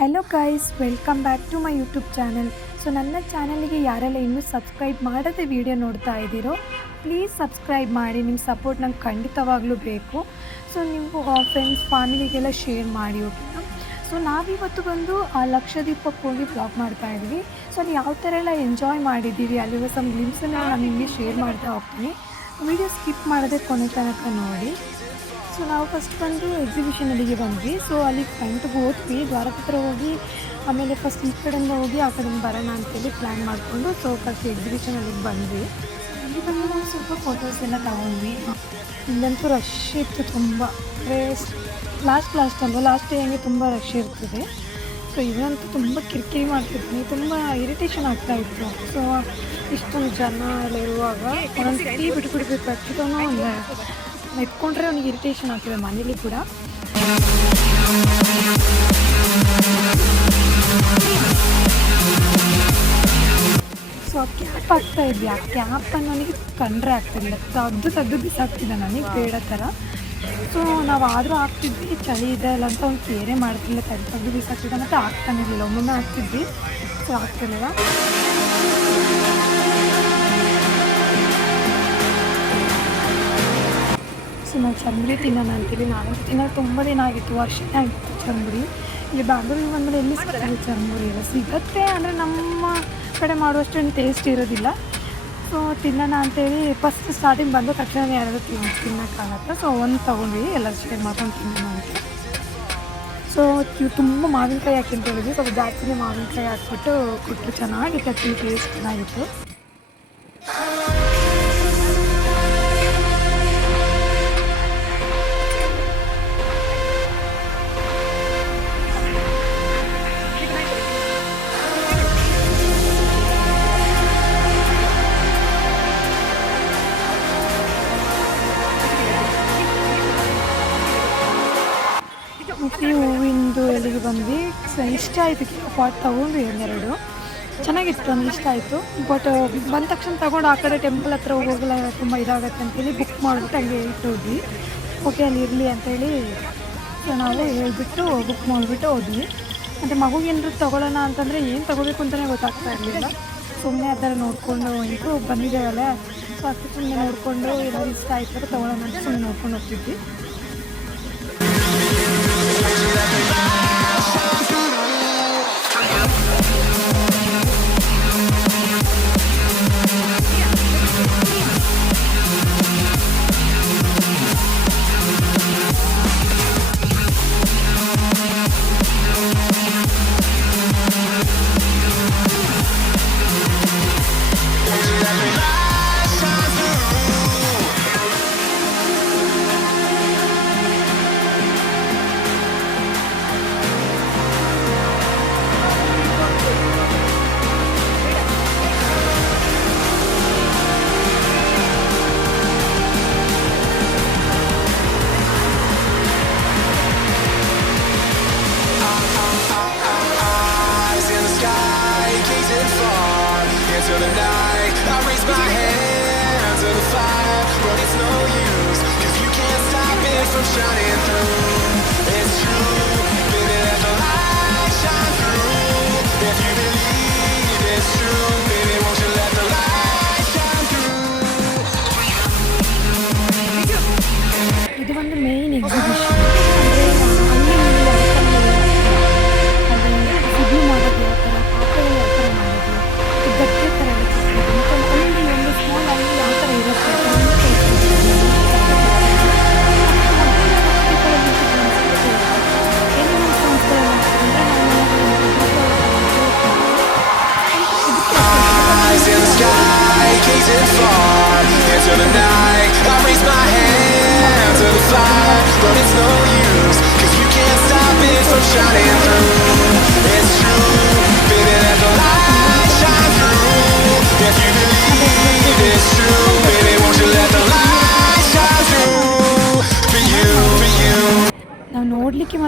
Hello guys, welcome back to my YouTube channel. So ನನ್ನ ಚಾನಲ್ಗೆ ಯಾರೆಲ್ಲ ಇನ್ನೂ ಸಬ್ಸ್ಕ್ರೈಬ್ ಮಾಡದೆ ವಿಡಿಯೋ ನೋಡ್ತಾ ಇದ್ದೀರೋ ಪ್ಲೀಸ್ ಸಬ್ಸ್ಕ್ರೈಬ್ ಮಾಡಿ. ನಿಮ್ಮ ಸಪೋರ್ಟ್ ನಂಗೆ ಖಂಡಿತವಾಗ್ಲೂ ಬೇಕು. ಸೊ ನೀವು ಫ್ರೆಂಡ್ಸ್ ಫ್ಯಾಮಿಲಿಗೆಲ್ಲ ಶೇರ್ ಮಾಡಿ, ಓಕೆನಾ? ಸೊ ನಾವಿವತ್ತು ಬಂದು ಆ ಲಕ್ಷದೀಪಕ್ಕೆ ಹೋಗಿ ವ್ಲಾಗ್ ಮಾಡ್ತಾಯಿದ್ವಿ. ಸೊ ಅಲ್ಲಿ ಯಾವ ಥರ ಎಲ್ಲ ಎಂಜಾಯ್ ಮಾಡಿದ್ದೀವಿ ಅಲ್ಲಿರುವ ಸಮ್ ಗ್ಲಿಮ್ಸನ್ನು ನಾನು ನಿಮಗೆ ಶೇರ್ ಮಾಡ್ತಾ ಹೋಗ್ತೀನಿ. ವಿಡಿಯೋ ಸ್ಕಿಪ್ ಮಾಡದೆ ಕೊನೆ ತನಕ ನೋಡಿ. ಸೊ ನಾವು ಫಸ್ಟ್ ಬಂದು ಎಕ್ಸಿಬಿಷನಲ್ಲಿಗೆ ಬಂದ್ವಿ. ಸೊ ಅಲ್ಲಿ ಫ್ರಂಟ್ಗೆ ಹೋದ್ವಿ, ದ್ವಾರದ ಹತ್ರ ಹೋಗಿ ಆಮೇಲೆ ಫಸ್ಟ್ ಈ ಕಡೆಯಿಂದ ಹೋಗಿ ಆ ಕಡೆಯಿಂದ ಬರೋಣ ಅಂತೇಳಿ ಪ್ಲ್ಯಾನ್ ಮಾಡಿಕೊಂಡು ಸೊ ಫಸ್ಟ್ ಎಕ್ಸಿಬಿಷನಲ್ಲಿಗೆ ಬಂದ್ವಿ. ಇಲ್ಲಿ ಬಂದು ನಾವು ಸ್ವಲ್ಪ ಫೋಟೋಸ್ ಎಲ್ಲ ತಗೊಂಡ್ವಿ. ಇಲ್ಲಂತೂ ರಶ್ ಇತ್ತು ತುಂಬ. ಲಾಸ್ಟ್ ಅಲ್ವ, ಲಾಸ್ಟ್ ಹೆಂಗೆ ತುಂಬ ರಶ್ ಇರ್ತದೆ. ಸೊ ಇದಂತೂ ತುಂಬ ಕಿರಿಕಿರಿ ಮಾಡ್ತಿದ್ವಿ, ತುಂಬ ಇರಿಟೇಷನ್ ಆಗ್ತಾಯಿತ್ತು. ಸೊ ಇಷ್ಟೊಂದು ಜನ ಎಲ್ಲ ಇರುವಾಗ ಒಂದೊಂದು ಟೀ ಬಿಟ್ಬಿಡ್ಬೇಕು ಖಚಿತನೂ ಒಂದು ಎತ್ಕೊಂಡ್ರೆ ಅವ್ನಿಗೆ ಇರಿಟೇಷನ್ ಆಗ್ತದೆ ಮನೇಲಿ ಕೂಡ. ಸೊ ಕ್ಯಾಪ್ ಆಗ್ತಾಯಿದ್ವಿ, ಆ ಕ್ಯಾಪನ್ನು ನನಗೆ ಕಂಡ್ರೆ ಆಗ್ತಿಲ್ಲ, ತೆಗ್ದು ಬಿಸಾಕ್ತಿದ್ದೆ ನನಗೆ ಬೇಡ ಥರ. ಸೊ ನಾವು ಆದರೂ ಆಗ್ತಿದ್ವಿ, ಚಳಿ ಇದೆ ಅಲ್ಲ ಅಂತ ಅವ್ನು ಕೇರೆ ಮಾಡ್ತಿಲ್ಲ, ತೆಗ್ದು ಬಿಸಾಕ್ತಿದ್ದ ಮತ್ತು ಆಗ್ತಾನೆ ಇರಲಿಲ್ಲ. ಒಮ್ಮೊಮ್ಮೆ ಆಗ್ತಿದ್ವಿ, ಸೊ ಆಗ್ತಿರಲಿಲ್ಲ. ಸೊ ನಾನು ಚಂಬುರಿ ತಿನ್ನೋಣ ಅಂತೇಳಿ ನಾನಂತೂ ತಿನ್ನೋದು ತುಂಬ ದಿನ ಆಗಿತ್ತು, ವರ್ಷನೇ ಆಗಿತ್ತು ಚಂಬುರಿ. ಇಲ್ಲಿ ಬ್ಯಾಂಗ್ಳೂರಿಗೆ ಬಂದಮೇಲೆ ಎಲ್ಲಿ ಸಿಗ್ತದೆ ಚಂಬುರಿ ಎಲ್ಲ ಸಿಗುತ್ತೆ, ಅಂದರೆ ನಮ್ಮ ಕಡೆ ಮಾಡುವಷ್ಟೇನು ಟೇಸ್ಟ್ ಇರೋದಿಲ್ಲ. ಸೊ ತಿನ್ನೋಣ ಅಂತೇಳಿ ಫಸ್ಟ್ ಸ್ಟಾರ್ಟಿಂಗ್ ಬಂದ ತಕ್ಷಣ ಯಾರಾದರೂ ತಿನ್ನೋಕ್ಕಾಗತ್ತೆ. ಸೊ ಒಂದು ತೊಗೊಂಡ್ವಿ, ಎಲ್ಲರೂ ಶೇರ್ ಮಾಡ್ಕೊಂಡು ತಿನ್ನೋಣ ಅಂತ. ಸೊ ಇವು ತುಂಬ ಮಾವಿನಕಾಯಿ ಹಾಕಿ ಅಂತ ಹೇಳಿದ್ವಿ, ಸ್ವಲ್ಪ ಜಾಸ್ತಿನೇ ಮಾವಿನಕಾಯಿ ಹಾಕ್ಬಿಟ್ಟು ಕೊಟ್ಟರು. ಚೆನ್ನಾಗಿತ್ತು, ಆ್ಯಕ್ಚುಲಿ ಟೇಸ್ಟ್ ಚೆನ್ನಾಗಿತ್ತು. ಮತ್ತು ಹೂವಿಂದು ಎಲ್ಲಿಗೆ ಬಂದ್ವಿ. ಸೊ ಇಷ್ಟ ಆಯಿತು, ಪಾಟ್ ತೊಗೊಂಡ್ವಿ ಒಂದೆರಡು, ಚೆನ್ನಾಗಿತ್ತು, ಒಂದು ಇಷ್ಟ ಆಯಿತು. ಬಟ್ ಬಂದ ತಕ್ಷಣ ತೊಗೊಂಡು ಆ ಕಡೆ ಟೆಂಪಲ್ ಹತ್ರ ಹೋಗೋಲ್ಲ, ತುಂಬ ಇದಾಗತ್ತೆ ಅಂತೇಳಿ ಬುಕ್ ಮಾಡಿಬಿಟ್ಟು ಹಂಗೆ ಇಟ್ಟೋದ್ವಿ. ಓಕೆ ಅಲ್ಲಿ ಇರಲಿ ಅಂತೇಳಿ ನಾವು ಹೇಳಿಬಿಟ್ಟು ಬುಕ್ ಮಾಡಿಬಿಟ್ಟು ಹೋದ್ವಿ. ಮತ್ತು ಮಗುಗೇನಾದ್ರು ತೊಗೊಳ್ಳೋಣ ಅಂತಂದರೆ ಏನು ತೊಗೋಬೇಕು ಅಂತಲೇ ಗೊತ್ತಾಗ್ತಾ ಇರಲಿಲ್ಲ. ಸುಮ್ಮನೆ ಆ ಥರ ನೋಡಿಕೊಂಡು ಇಂಟು ಬಂದಿದ್ದೇವಲ್ಲ, ಸೊ ಅದಕ್ಕೆ ಸುಮ್ಮನೆ ನೋಡಿಕೊಂಡು ಏನಾದ್ರು ಇಷ್ಟ ಆಯ್ತಾರೆ ತೊಗೊಳ್ಳೋಣ ಅಂತ ಸುಮ್ಮನೆ ನೋಡ್ಕೊಂಡು ಹೋಗ್ತಿದ್ವಿ. Shining through, it's true, baby, let the light shine through. If you believe it's true, baby, won't you let the light shine through. ಇದು ಒಂದು ಮೇನ್ ಎಕ್ಸಿಬಿಷನ್. ಸಿಗ್ಲು ಮಾಡೋದು ಯಾವ ಥರ, ಪಾತ್ರೆಗಳು ಯಾವ ಥರ ಮಾಡೋದು, ಗಟ್ಟೆ ಥರ ಎಲ್ಲ ಸಿಗ್ತದೆ. ಮತ್ತು ಅಲ್ಲಿ ಒಂದು ಸ್ಮಾಲ್ ಅಲ್ಲಿ ಯಾವ ಥರ ಇರುತ್ತೆ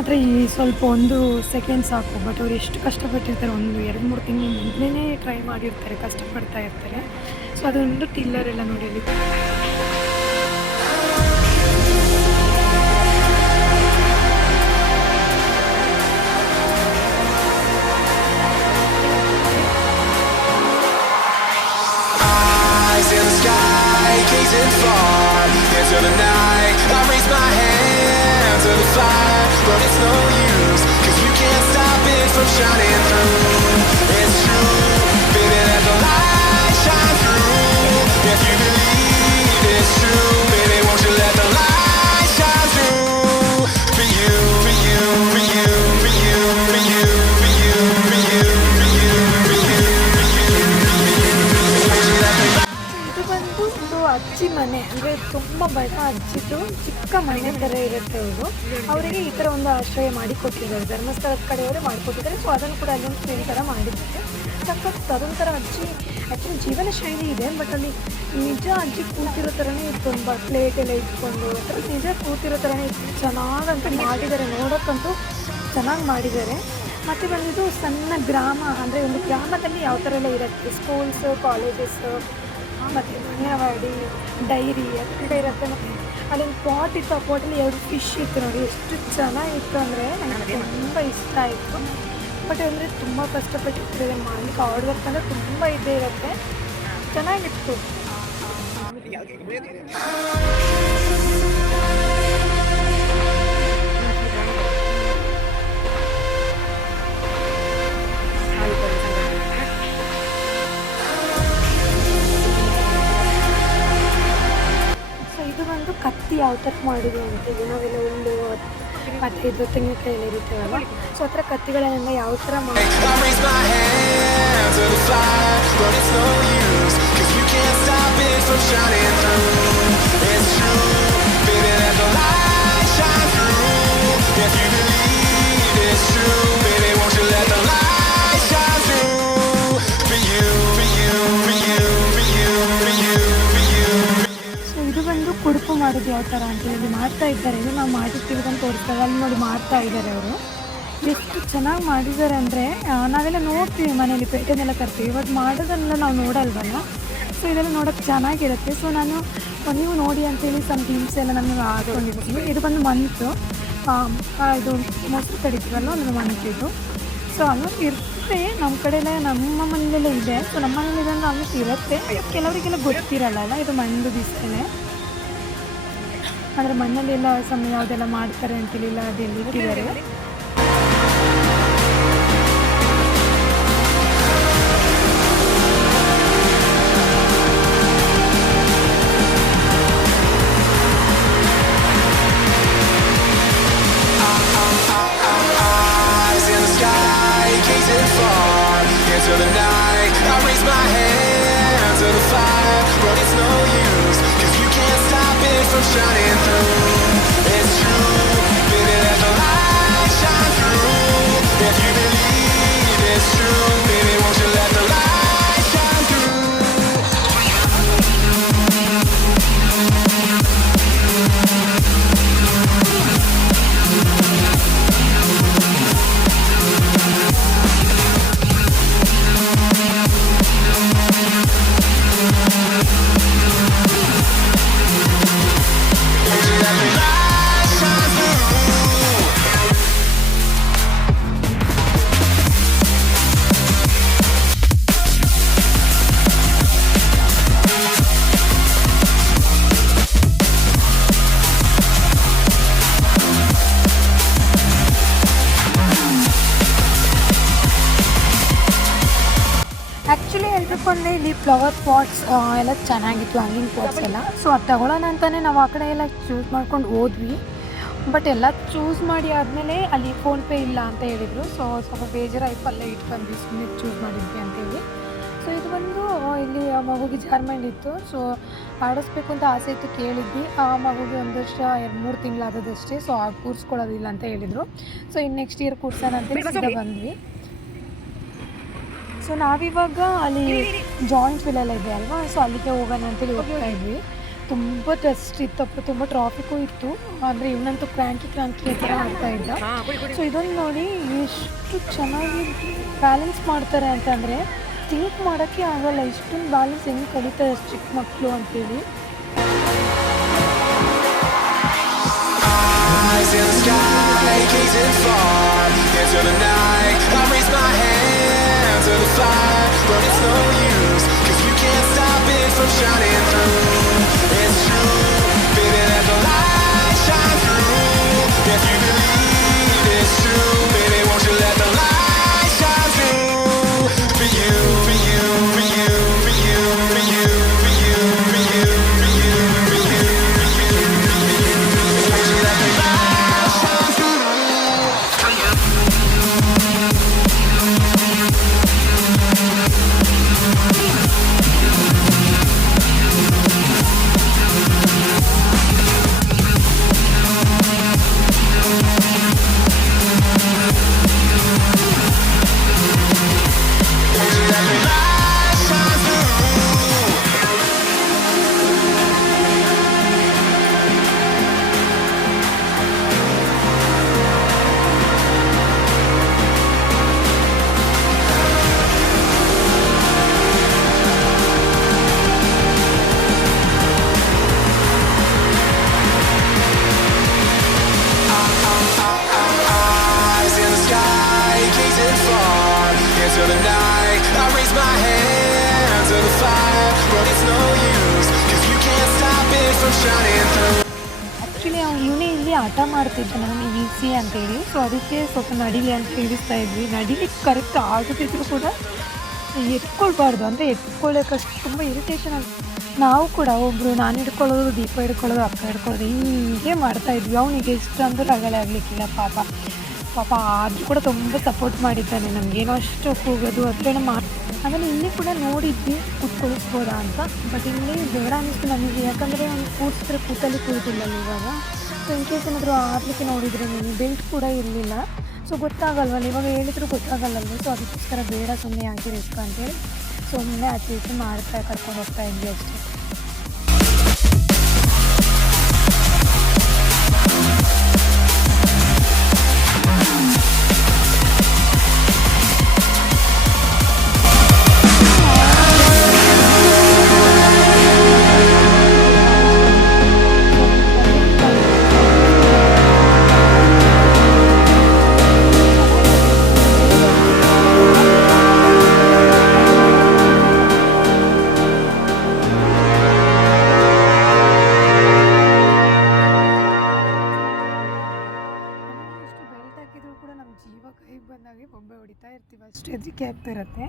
ಮಾತ್ರ ಈ ಸ್ವಲ್ಪ 1 ಸೆಕೆಂಡ್ ಸಾಕು. ಬಟ್ ಅವ್ರು ಎಷ್ಟು ಕಷ್ಟಪಟ್ಟಿರ್ತಾರೆ, 1-2-3 ತಿಂಗಳು ಮೊದಲೇ ಟ್ರೈ ಮಾಡಿರ್ತಾರೆ, ಕಷ್ಟಪಡ್ತಾ ಇರ್ತಾರೆ. ಸೊ ಅದೊಂದು ಟಿಲ್ಲರ್ ಎಲ್ಲ ನೋಡಿ ಅಲ್ಲಿ. Eyes in the sky, gazing far into the night. I raise my hand to the fire, but it's no use, 'cause you can't stop it from shining through. It's true, baby, let the light shine through. If you believe it's true, baby, won't you let the light shine through? For you, for you, for you, for you, for you, for you, for you, for you, for you, for you, won't you let the light. ಇದು ಬಂದು ಒಂದು ಅಜ್ಜಿ ಮನೆ, ಅಂದರೆ ತುಂಬ ಬಡ ಅಜ್ಜಿದು ಚಿಕ್ಕ ಮನೆ ಥರ ಇರುತ್ತೆ. ಅವರಿಗೆ ಈ ಥರ ಒಂದು ಆಶ್ರಯ ಮಾಡಿಕೊಟ್ಟಿದ್ದಾರೆ, ಧರ್ಮಸ್ಥಳದ ಕಡೆಯವರೇ ಮಾಡಿಕೊಟ್ಟಿದ್ದಾರೆ. ಸೊ ಅದನ್ನು ಕೂಡ ಅಲ್ಲೊಂದು ಫ್ರೀ ಥರ ಮಾಡಿದ್ದಾರೆ. ಸಖತ್ ಅದೊಂಥರ ಅಜ್ಜಿ ಆ್ಯಕ್ಚುಲಿ ಜೀವನ ಶೈಲಿ ಇದೆ, ಬಟ್ ಅಲ್ಲಿ ನಿಜ ಅಜ್ಜಿ ಕೂತಿರೋ ಥರನೇ ಇತ್ತು. ಪ್ಲೇಟ್ ಎಲ್ಲ ಇಟ್ಕೊಂಡು ನಿಜ ಕೂತಿರೋ ಥರನೇ ಇತ್ತು. ಚೆನ್ನಾಗಂತೂ ಮಾಡಿದ್ದಾರೆ, ನೋಡೋಕ್ಕಂತೂ ಚೆನ್ನಾಗಿ ಮಾಡಿದ್ದಾರೆ. ಮತ್ತು ಬಂದಿದ್ದು ಸಣ್ಣ ಗ್ರಾಮ, ಅಂದರೆ ಒಂದು ಗ್ರಾಮದಲ್ಲಿ ಯಾವ ಥರ ಎಲ್ಲ ಇರುತ್ತೆ, ಸ್ಕೂಲ್ಸು, ಕಾಲೇಜಸ್ಸು, ಮತ್ತು ಅಂಗನವಾಡಿ, ಡೈರಿ ಎಲ್ಲ ಇರುತ್ತೆ. ಮತ್ತು ಅಲ್ಲೊಂದು ಪಾಟ್ ಇತ್ತು, ಆ ಪಾಟಲ್ಲಿ 2 ಫಿಶ್ ಇತ್ತು ನೋಡಿ, ಎಷ್ಟು ಚೆನ್ನಾಗಿತ್ತು ಅಂದರೆ ನನಗೆ ತುಂಬ ಇಷ್ಟ ಆಯಿತು. ಬಟ್ ಅಂದರೆ ತುಂಬ ಕಷ್ಟಪಟ್ಟಿರ್ತಾರೆ ಮಾಡಲಿಕ್ಕೆ, ಹಾರ್ಡ್ ವರ್ಕ್ ಅಂದರೆ ತುಂಬ ಇದ್ದೇ ಇರುತ್ತೆ. ಚೆನ್ನಾಗಿತ್ತು. ಸೊ ಇದು ಬಂದು ಕತ್ತಿ ಯಾವ ಥರ ಮಾಡೋದು ಅಂತೇಳಿ, ನಾವೆಲ್ಲ ಹುಲ್ಲು ಮತ್ತು ಇದು ತೆಂಗಿನಕಾಯಿ ಎಲ್ಲ ಇರುತ್ತೇವಲ್ಲ, ಸೊ ಆ ಥರ ಕತ್ತಿಗಳನ್ನೆಲ್ಲ ಯಾವ ಥರ ಮಾಡಿ. I raise my hand to the fire, but it's no use, 'cause you can't stop it from shining through. It's true, baby, let the light shine through. If you believe it's true, baby, won't you let the light shine through? For you, for you, for you, for you, for you, for you. So ಇದು ಬಂದು ಕುಡುಪು ಮಾಡೋದು ಯಾವ ಥರ ಅಂತೇಳಿ ಮಾಡ್ತಾ ಇದ್ದಾರೆ. ಇದು ನಾವು ಮಾಡಿರ್ತೀವಿ ಅಂತ ತೋರಿಸ್ತಾರೆ, ಅಲ್ಲಿ ನೋಡಿ ಮಾಡ್ತಾ ಇದ್ದಾರೆ ಅವರು. ಎಷ್ಟು ಚೆನ್ನಾಗಿ ಮಾಡಿದ್ದಾರೆ ಅಂದರೆ ನಾವೆಲ್ಲ ನೋಡ್ತೀವಿ ಮನೇಲಿ, ಪೇಟೆನೆಲ್ಲ ತರ್ತೀವಿ, ಬಟ್ ಮಾಡೋದನ್ನೆಲ್ಲ ನಾವು ನೋಡಲ್ವಲ್ಲ. ಸೊ ಇದೆಲ್ಲ ನೋಡೋಕ್ಕೆ ಚೆನ್ನಾಗಿರುತ್ತೆ. ಸೊ ನಾನು ನೀವು ನೋಡಿ ಅಂತೇಳಿ ಸಮ್ ಥೀಮ್ಸ್ ಎಲ್ಲ ನಾನು ಹಾಕೊಂಡಿರ್ತೀನಿ. ಇದು ಬಂದು ಮಂತು, ಇದು ಮೊಸರು ತಡಿತೀವಲ್ಲ ಒಂದು ಮಂತಿದು. ಸೊ ಅಲ್ಲೊಂದು ಇರುತ್ತೆ, ನಮ್ಮ ಕಡೆ ಎಲ್ಲ ನಮ್ಮ ಮನೆಯಲ್ಲೆಲ್ಲ ಇದೆ. ಸೊ ನಮ್ಮ ಮನೇಲಿ ಇದನ್ನು ಅಲ್ಲೊಂದು ಇರುತ್ತೆ, ಕೆಲವರಿಗೆಲ್ಲ ಗೊತ್ತಿರಲ್ಲ. ಇದು ಮಣ್ಣು ಬಿಸಿಲೇ, ಅಂದರೆ ಮಣ್ಣಲ್ಲೆಲ್ಲ ಸಮಯ ಯಾವುದೆಲ್ಲ ಮಾಡ್ತಾರೆ ಅಂತೇಳಿ ಎಲ್ಲ ಅದೆಲ್ಲ ಇಟ್ಟಿದ್ದಾರೆ. Eyes in the sky, gazing far into the night. I raise my hand to the fire, but it's no use, 'cause you can't stop it from shining through. It's true, baby, let the light shine through. If you believe it's true, baby, won't you let the light shine through? Won't you let the light shine through? Actually ಹೇಳ್ಬೇಕಂದ್ರೆ ಇಲ್ಲಿ flower pats ಎಲ್ಲ ಚೆನ್ನಾಗಿತ್ತು, hanging pats ಎಲ್ಲ. So ಅದು ತಗೊಳ್ಳೋಣ ಅಂತಲೇ ನಾವು ಆ ಕಡೆ ಎಲ್ಲ ಚೂಸ್ ಮಾಡ್ಕೊಂಡು ಹೋದ್ವಿ. ಬಟ್ ಎಲ್ಲ ಚೂಸ್ ಮಾಡಿ ಆದಮೇಲೆ ಅಲ್ಲಿ ಫೋನ್ಪೇ ಇಲ್ಲ ಅಂತ ಹೇಳಿದರು. ಸೊ ಸ್ವಲ್ಪ ಬೇಜಾರಾಯಿತು, ಅಲ್ಲೇ ಇಟ್ಕೊಂಡ್ವಿ, ಸುಮ್ಮನೆ ಚೂಸ್ ಮಾಡಿದ್ವಿ ಅಂತೇಳಿ. ಸೊ ಇದು ಬಂದು ಇಲ್ಲಿ ಆ ಮಗುಗೆ ಜಾರ್ಮಂಡ್ ಇತ್ತು. ಸೊ ಆಡಿಸ್ಬೇಕು ಅಂತ ಆಸೆ ಇತ್ತು, ಕೇಳಿದ್ವಿ. ಆ ಮಗುಗೆ 1 ವರ್ಷ 2-3 ತಿಂಗಳಾದದಷ್ಟೇ. ಸೊ ಕೂರಿಸ್ಕೊಳ್ಳೋದಿಲ್ಲ ಅಂತ ಹೇಳಿದರು. ಸೊ ಇನ್ನು ನೆಕ್ಸ್ಟ್ ಇಯರ್ ಕೂರ್ಸೋಣ ಅಂತೇಳಿ ಸೀದಾ ಬಂದ್ವಿ. ಸೊ ನಾವಿವಾಗ ಅಲ್ಲಿ ಜಾಯಿಂಟ್ ವಿಲ್ ಎಲ್ಲ ಇದೆ ಅಲ್ವಾ, ಸೊ ಅಲ್ಲಿಗೆ ಹೋಗೋಣ ಅಂತೇಳಿ ಹೋಗ್ತಾ ಇದ್ವಿ. ತುಂಬ ಡಸ್ಟ್ ಇತ್ತಪ್ಪ, ತುಂಬ ಟ್ರಾಫಿಕ್ಕು ಇತ್ತು. ಅಂದರೆ ಇವನಂತೂ ಕ್ರ್ಯಾಂಕಿ ಥರ ಆಗ್ತಾಯಿದ್ದ. ಸೊ ಇದೊಂದು ನೋಡಿ ಎಷ್ಟು ಚೆನ್ನಾಗಿ ಬ್ಯಾಲೆನ್ಸ್ ಮಾಡ್ತಾರೆ ಅಂತಂದರೆ ಥಿಂಕ್ ಮಾಡೋಕ್ಕೆ ಆಗೋಲ್ಲ, ಇಷ್ಟೊಂದು ಬ್ಯಾಲೆನ್ಸ್ ಹೆಂಗೆ ಕಲಿತಾರೆ ಚಿಕ್ಕ ಮಕ್ಕಳು ಅಂತೇಳಿ. Eyes in the sky, gazing far into the night. I raise my hand to the fire, but it's no use, 'cause you can't stop it from shining through. It's true, baby, let the light shine through. If you believe it's true, baby, won't you let the light shine through? For you, for you, for you, for you, for you, for you, for you, for you, for you, for you, for you. Won't you let the light shine through? For you. Won't you let the light shine through? Eyes in the sky, gazing far into the night. I raise my hand to the fire, but it's no use, 'cause you can't stop it from shining through. Actually ಇವನೇ ಇಲ್ಲಿ ಆಟ ಮಾಡ್ತಿದ್ದ, ನಾನು easy ಅಂತೇಳಿ. So ಅದಕ್ಕೆ ಸ್ವಲ್ಪ ನಡಿಲಿ ಅಂತ ಹೇಳಿಸ್ತಾ ಇದ್ವಿ. ನಡಿಲಿಕ್ಕೆ ಕರೆಕ್ಟ್ ಆಗದಿದ್ರು ಕೂಡ ಎತ್ಕೊಳ್ಬಾರ್ದು, ಅಂದರೆ ಎತ್ಕೊಳ್ಳೋಕ್ಕಷ್ಟು ತುಂಬ ಇರಿಟೇಷನ್ ಆಗಿ ನಾವು ಕೂಡ ಒಬ್ಬರು ನಾನು ಹಿಡ್ಕೊಳ್ಳೋದು, ದೀಪ ಹಿಡ್ಕೊಳ್ಳೋದು, ಅಕ್ಕ ಹಿಡ್ಕೊಳ್ಳೋದು ಹೀಗೆ ಮಾಡ್ತಾಯಿದ್ವಿ. ಅವನಿಗೆ ಎಷ್ಟು ಅಂದರೂ ರಗಳೆ ಆಗಲಿಕ್ಕಿಲ್ಲ ಪಾಪ. ಆದರೂ ಕೂಡ ತುಂಬ ಸಪೋರ್ಟ್ ಮಾಡಿದ್ದಾನೆ ನಮಗೇನೋ ಅಷ್ಟು ಹೋಗೋದು ಹತ್ರನೇ ಆಮೇಲೆ ಇಲ್ಲಿ ಕೂಡ ನೋಡಿದ್ವಿ ಕೂತ್ಕೊಳಿಸ್ಬೋದಾ ಅಂತ, ಬಟ್ ಇಲ್ಲಿ ಬೇಡ ಅನ್ನಿಸ್ತು ನನಗೆ. ಯಾಕಂದರೆ ಅವ್ನು ಕೂರಿಸಿದ್ರೆ ಕೂತಲ್ಲಿ ಕೂತಿಲ್ಲಲ್ಲ ಇವಾಗ. ಸೊ ಇನ್ ಕೇಸ್ ಏನಾದರೂ ಆಡಲಿಕ್ಕೆ ನೋಡಿದರೆ ನೀನು ಬೆಲ್ಟ್ ಕೂಡ ಇರಲಿಲ್ಲ. ಸೊ ಗೊತ್ತಾಗಲ್ವಲ್ಲ, ಇವಾಗ ಹೇಳಿದ್ರು ಗೊತ್ತಾಗಲ್ಲಲ್ವ. ಸೊ ಅದಕ್ಕೋಸ್ಕರ ಬೇಡ, ಸುಮ್ಮನೆ ಯಾಕೆ ರಿಸ್ಕ್ ಅಂತೇಳಿ ಸುಮ್ಮನೆ ಆಚೆ ಈಚೆ ಕರ್ಕೊಂಡು ಹೋಗ್ತಾ ಇದ್ವಿ ಅಷ್ಟೇ. ಜೀವ ಕೈಗೆ ಬಂದಾಗೆ ಬೊಂಬೆ ಹೊಡಿತಾ ಇರ್ತೀವಿ, ಅಷ್ಟು ಹೆದರಿಕೆ ಆಗ್ತಾ ಇರುತ್ತೆ.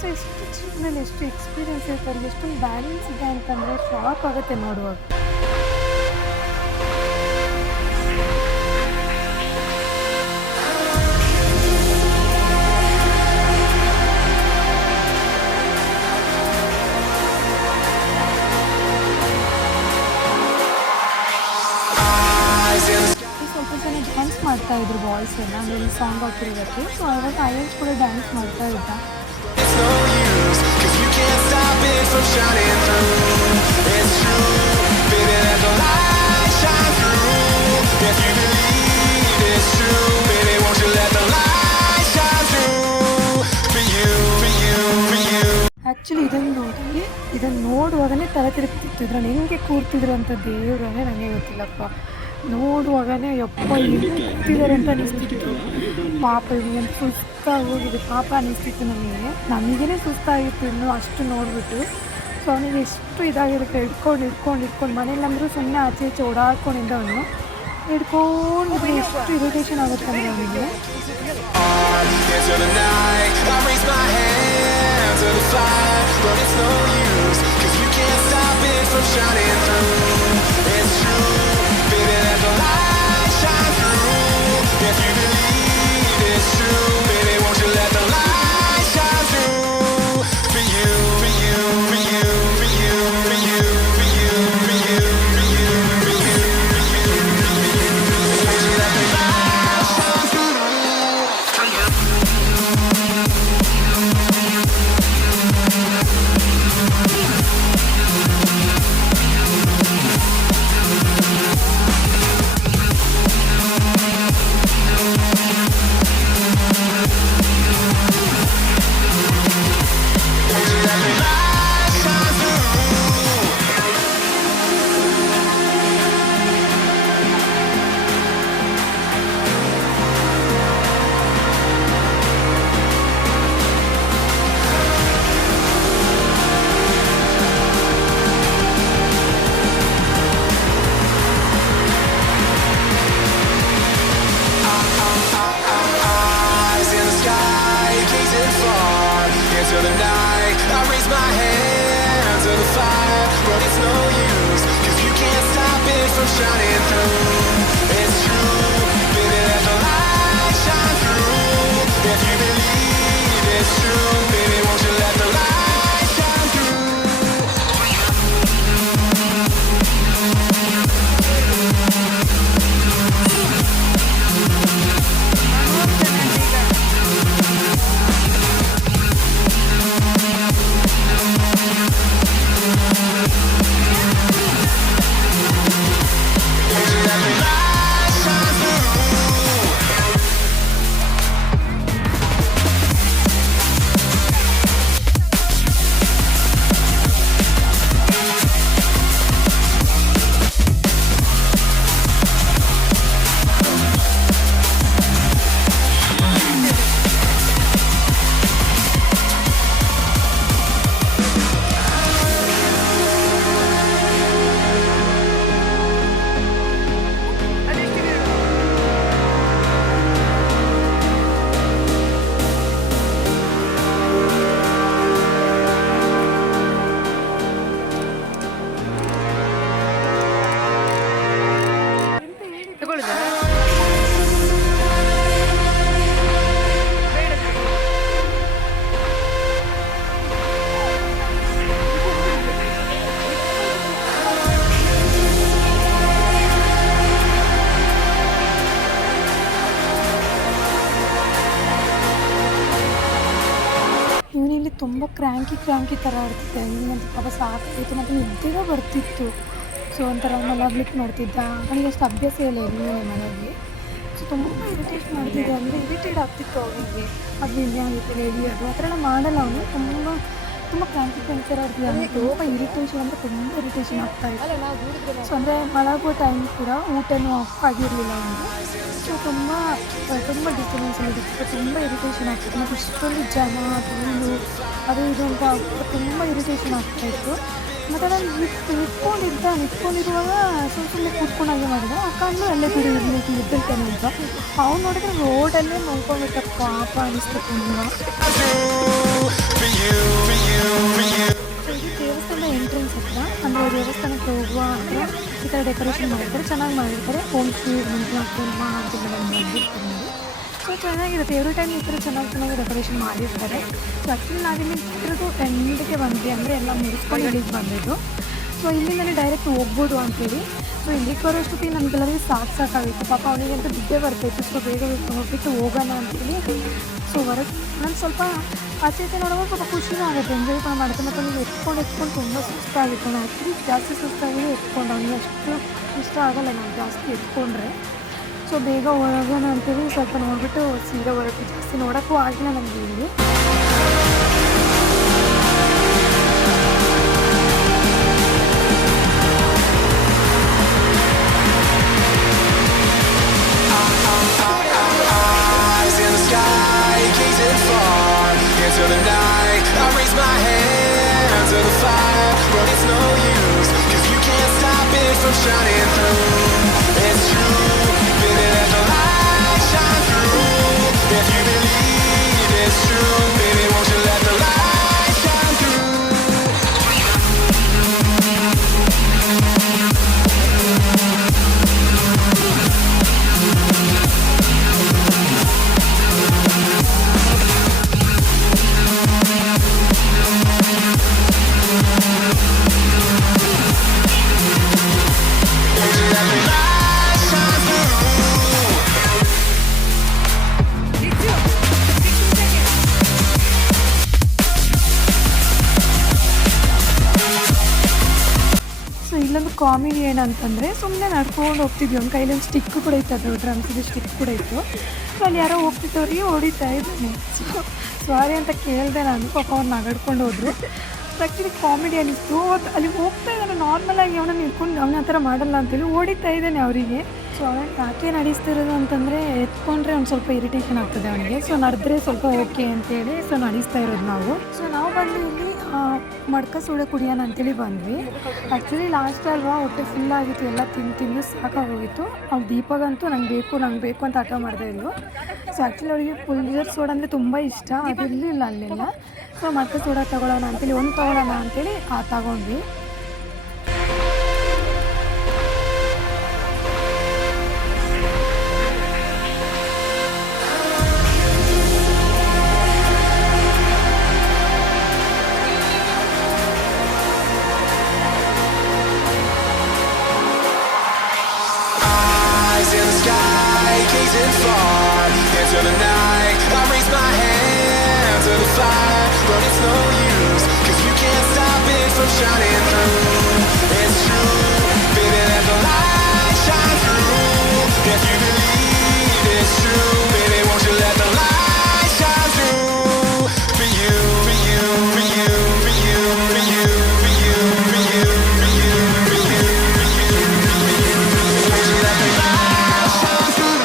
ಸೊ ಎಷ್ಟು ಚಿಕ್ಕನಲ್ಲಿ ಎಷ್ಟು ಎಕ್ಸ್ಪೀರಿಯೆನ್ಸ್ ಇರ್ತಾರೆ, ಎಷ್ಟೊಂದು ಬ್ಯಾಲೆನ್ಸ್ ಇದೆ ಅಂತಂದರೆ ಶಾಕ್ ಆಗುತ್ತೆ ನೋಡುವಾಗ. ಸ್ವಲ್ಪ ಜನ ಡ್ಯಾನ್ಸ್ ಮಾಡ್ತಾ ಇದ್ರು ಬಾಯ್ಸ್ ಎಲ್ಲ, ಅಂದರೆ ಸಾಂಗ್ ಹಾಕಿರೋದಕ್ಕೆ. ಸೊ ಅವಾಗ ಐಎಲ್ಸ್ ಕೂಡ ಡ್ಯಾನ್ಸ್ ಮಾಡ್ತಾ ಇದ್ದ. It's no use, 'cause you can't stop it from shining through. It's true, baby, let the light shine through. If you believe it's true, baby, won't you let the light shine through? For you, for you, for you. Actually ಇದನ್ನು ನೋಡುವಾಗಲೇ ತಲೆ ತಿರುಗ್ತಿದ್ರು, ನಾನು ಹೆಂಗೆ ಕೂರ್ತಿದ್ರು ಅಂತ ದೇವ್ರೇ ನನಗೆ ಗೊತ್ತಿಲ್ಲಪ್ಪ. ನೋಡುವಾಗಲೇ ಯಪ್ಪ ಎಲ್ಲಿ ಕೂತಿದ್ದಾರೆ ಅಂತ ಅನಿಸ್ತಿತ್ತು. ಪಾಪ ಇವನು ಸುಸ್ತಾಗಿ ಹೋಗಿದೆ, ಪಾಪ ಅನಿಸ್ತಿತ್ತು ನಮಗೇ ಸುಸ್ತಾಗಿತ್ತು ಇನ್ನು ಅಷ್ಟು ನೋಡಿಬಿಟ್ಟು. ಸೊ ಅವನಿಗೆ ಎಷ್ಟು ಇದಾಗಿರುತ್ತೆ, ಇಟ್ಕೊಂಡು ಮನೇಲಂದರೂ ಸುಮ್ಮನೆ ಆಚೆ ಈಚೆ ಓಡಾಡ್ಕೊಂಡಿದ್ದ ಅವನು. ಹಿಡ್ಕೊಂಡಿದ್ರೆ ಎಷ್ಟು ಇರಿಟೇಷನ್ ಆಗುತ್ತೆ ಅಂದರೆ ಅವನಿಗೆ. Into the night, I raise my hand to the fire, but it's no use, 'cause you can't stop it from shining through. It's true, baby, let the light shine through. If you believe it's true, baby, won't you let the light shine through? For you, for you, for you, for you, for you, for you, for you, for you, for you, for you, for you. Won't you let the light shine through? For you. ತುಂಬ cranky ಥರ ಇರ್ತಿತ್ತು. ನನಗಂತೂ ಪಾಪ ಸಾಕಾಗಿತ್ತು ಮತ್ತು ನಿದ್ದೆನೂ ಬರ್ತಿತ್ತು. So ಒಂಥರ ಮಲಗ್ಲಿಕ್ಕೆ ನೋಡ್ತಿದ್ದ. ನನಗೆ ಅಷ್ಟು ಅಭ್ಯಾಸ ಇಲ್ಲ ಎಲ್ಲಿ ಮಲಗಿ. ಸೊ ತುಂಬ ಇರಿಟೇಟ್ ಮಾಡ್ತಿದ್ದೆ, ಅಂದರೆ ಇರಿಟೇಟ್ ಆಗ್ತಿತ್ತು ಅವನಿಗೆ. ಅದು ಇನ್ಯಾಗಿತ್ತು ಎಳಿಯೋದು ಆ ಥರ ಎಲ್ಲ ಮಾಡಲ್ಲ ಅವನು. ತುಂಬ ಕ್ರಾಂತಿ ಥರ ಇರ್ತಿದ್ದೆ. ಅವನಿಗೆ ತುಂಬ ಇರಿಟೇಷನ್ ಅಂದರೆ ತುಂಬ ಇರಿಟೇಷನ್ ಆಗ್ತಾಯಿತ್ತು. ಸೊ ಅಂದರೆ ಮಲಗುವ ಟೈಮ್ ಕೂಡ ಊಟನೂ ಆಗಿರಲಿಲ್ಲ ಅವನಿಗೆ. ಸೊ ತುಂಬ ಡಿಸ್ಟರ್ಬೆನ್ಸ್ ಇರುತ್ತೆ, ತುಂಬ ಇರಿಟೇಷನ್ ಆಗ್ತಿತ್ತು. ಮತ್ತು ಇಷ್ಟೊಂದು ಜನ ಧೂಳು ಅದು ಇದು ಅಂತ ತುಂಬ ಇರಿಟೇಷನ್ ಆಗ್ತಾಯಿತ್ತು. ಮತ್ತು ನಾನು ನಿಂತ್ಕೊಂಡಿರುವಾಗ ಸುಮ್ಮನೆ ಕೂತ್ಕೊಂಡಾಗೆ ಮಾಡಿದೆ. ಆ ಕಾರಣ ಅಲ್ಲೇ ಬಿಡಿ ಇರಲಿಕ್ಕೆ ನಿದ್ದಲ್ತಾನೆ ಅಂತ. ಅವ್ನು ನೋಡಿದ್ರೆ ರೋಡಲ್ಲೇ ನೋಡ್ಕೊಂಡ್ಬಿಟ್ಟ, ಪಾಪ ಅನಿಸ್ತು ತುಂಬ. ಇದು ದೇವಸ್ಥಾನ ಎಂಟ್ರೆನ್ಸ್ ಹತ್ರ, ಅಂದರೆ ದೇವಸ್ಥಾನಕ್ಕೆ ಹೋಗುವ ಹತ್ರ ಈ ಥರ ಡೆಕೋರೇಷನ್ ಮಾಡಿರ್ತಾರೆ, ಚೆನ್ನಾಗಿ ಮಾಡಿರ್ತಾರೆ. ಓಂಕಿ ಮಂಜುನಾಥಮ್ಮ ಅಂತೆಲ್ಲ ಬಂದಿರ್ತೀನಿ. ಸೊ ಚೆನ್ನಾಗಿರುತ್ತೆ, ಎವ್ರಿ ಟೈಮ್ ಈ ಥರ ಚೆನ್ನಾಗಿ ಡೆಕೋರೇಷನ್ ಮಾಡಿರ್ತಾರೆ. ಸೊ ಆ್ಯಕ್ಚುಲಿ ನಾವಿಲ್ಲಿ ಇರೋದು ಎಂಡಿಗೆ ಬಂದ್ವಿ, ಅಂದರೆ ಎಲ್ಲ ಮುಗಿಸ್ಕೊಂಡು ಇಲ್ಲಿಗೆ ಬಂದಿದ್ದು. ಸೊ ಇಲ್ಲಿಂದಲೇ ಡೈರೆಕ್ಟ್ ಹೋಗ್ಬೋದು ಅಂತೇಳಿ. ಸೊ ಇಲ್ಲಿಗೆ ಬರೋಷ್ಟೊತ್ತಿಗೆ ನಮಗೆಲ್ಲರಿಗೂ ಸಾಕಾಗಿತ್ತು. ಪಾಪ ಅವನಿಗಂತೂ ನಿದ್ದೆ ಬರ್ತಾಯಿತ್ತು. ಸೊ ಬೇಗ ಹೋಗ್ಬಿಟ್ಟು ಹೋಗೋಣ ಅಂತೇಳಿ. ಸೊ ಹೊರಗೆ ನಾನು ಸ್ವಲ್ಪ ಆಚೆ ನೋಡುವಾಗ ಸ್ವಲ್ಪ ಖುಷಿನೂ ಆಗುತ್ತೆ, ಎಂಜಾಯ್ ಕೂಡ ಮಾಡುತ್ತೆ. ಮತ್ತು ಅವನಿಗೆ ಎತ್ಕೊಂಡು ತುಂಬ ಸುಸ್ತಾಗಿತ್ತು. ನಾನು ಆ್ಯಕ್ಚುಲಿ ಜಾಸ್ತಿ ಸುಸ್ತಾಗಿದೆ ಎತ್ಕೊಂಡು, ಅವನಿಗೆ ಅಷ್ಟು ಇಷ್ಟ ಆಗೋಲ್ಲ ನಾನು ಜಾಸ್ತಿ ಎತ್ಕೊಂಡ್ರೆ. ಸೊ ಬೇಗ ಹೋಗೋಣ ಅಂತೇಳಿ ಸ್ವಲ್ಪ ನೋಡಿಬಿಟ್ಟು ಸೀರೆ ಹೊರಟು. ಜಾಸ್ತಿ ನೋಡೋಕ್ಕೂ ಆಗಿಲ್ಲ ನಮಗೆ ಇಲ್ಲಿ. Into the night, I raise my hand to the fire, but it's no use, 'cause you can't stop it from shining through. It's true, baby, let the light shine through. If you believe it's true, baby, won't you let the light shine through. ಇಲ್ಲೊಂದು comedy ಏನಂತಂದರೆ, ಸುಮ್ಮನೆ ನಡ್ಕೊಂಡು ಹೋಗ್ತಿದ್ವಿ. ಒಂದು ಕೈಲೊಂದು stick ಕೂಡ ಇತ್ತು, ಅದು ಡ್ರಮ್ಸಿದು stick ಕೂಡ ಇತ್ತು. ಸೊ ಅಲ್ಲಿ ಯಾರೋ ಹೋಗ್ತಿದ್ದವ್ರಿಗೆ ಹೊಡಿತಾ ಇದ್ದಾನೆ. ಸೊ ಸಾರಿ ಅಂತ ಕೇಳಿದೆ ನಾನು, ಪಾಪ ಅವ್ರು ನಗಡ್ಕೊಂಡು ಹೋದ್ರು. ಆ್ಯಕ್ಚುಲಿ ಕಾಮಿಡಿ ಅನ್ನಿಸ್ತು. ಅಲ್ಲಿ ಹೋಗ್ತಾ ಇದ್ದಾನೆ ನಾರ್ಮಲಾಗಿ, ಅವನ ನಿಂತ್ಕೊಂಡು ಅವನ ಆ ಥರ ಮಾಡಲ್ಲ ಅಂತೇಳಿ ಹೊಡಿತಾ ಇದ್ದಾನೆ ಅವರಿಗೆ. ಸೊ ಅವನಿಗೆ ಯಾಕೆ ನಡೆಸ್ತಿರೋದು ಅಂತಂದರೆ, ಎತ್ಕೊಂಡ್ರೆ ಒಂದು ಸ್ವಲ್ಪ ಇರಿಟೇಷನ್ ಆಗ್ತದೆ ಅವನಿಗೆ. ಸೊ ನಡೆದ್ರೆ ಸ್ವಲ್ಪ ಓಕೆ ಅಂತೇಳಿ ಸೊ ನಡೆಸ್ತಾ ಇರೋದು ನಾವು. ಸೊ ನಾವು ಬಂದು ಇಲ್ಲಿ ಮಡ್ಕ ಸೋಳೆ ಕುಡಿಯೋಣ ಅಂತೇಳಿ ಬಂದ್ವಿ. ಆ್ಯಕ್ಚುಲಿ ಲಾಸ್ಟ್ ಅಲ್ವಾ, ಹೊಟ್ಟೆ ಫುಲ್ ಆಗಿತ್ತು, ಎಲ್ಲ ತಿಂದು ಸಾಕಾಗೋಗಿತ್ತು. ಅವ್ನು ದೀಪಗಂತೂ ನಂಗೆ ಬೇಕು ಅಂತ ಆಟ ಮಾಡ್ತಾ ಇದ್ಲು. ಸೊ ಆ್ಯಕ್ಚುಲಿ ಅವಳಿಗೆ ಪುಲ್ಜರ್ ಸೋಡಾ ಅಂದರೆ ತುಂಬ ಇಷ್ಟ, ಅದಿರಲಿಲ್ಲ ಅಲ್ಲೆಲ್ಲ. ಸೊ ಮಡ್ಕ ಸೋಡಾ ತೊಗೊಳ್ಳೋಣ ಅಂತೇಳಿ ತೊಗೊಳ್ಳೋಣ ಅಂತೇಳಿ ತಗೊಂಡ್ವಿ. Gazing far into the night, I raise my hand to the fire, but it's no use, 'cause you can't stop it from shining through. It's true, baby, let the light shine through. If you believe it's true, baby, won't you let the light shine through. For you, for you, for you, for you, for you, for you, for you, for you, for you, for you, for you, won't you let the light shine through.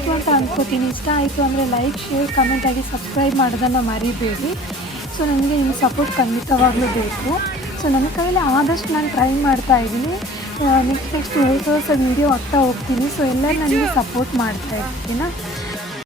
ಆಯಿತು ಅಂತ ಅಂದ್ಕೋತೀನಿ. ಇಷ್ಟ ಆಯಿತು ಅಂದರೆ like, share, comment ಆಗಿ subscribe ಮಾಡೋದನ್ನು ಮರಿಬೇಡಿ. So ನನಗೆ ನಿಮ್ಮ ಸಪೋರ್ಟ್ ಖಂಡಿತವಾಗ್ಲೂ ಬೇಕು. ಸೊ ನನ್ನ ಕೈಯಲ್ಲಿ ಆದಷ್ಟು ನಾನು ಟ್ರೈ ಮಾಡ್ತಾಯಿದ್ದೀನಿ. ನೆಕ್ಸ್ಟ್ ಹೊಸ ವೀಡಿಯೋ ಹಾಕ್ತಾ ಹೋಗ್ತೀನಿ. ಸೊ ಎಲ್ಲರೂ ನನಗೆ ಸಪೋರ್ಟ್ ಮಾಡ್ತಾ ಇರ್ತೀನಾ.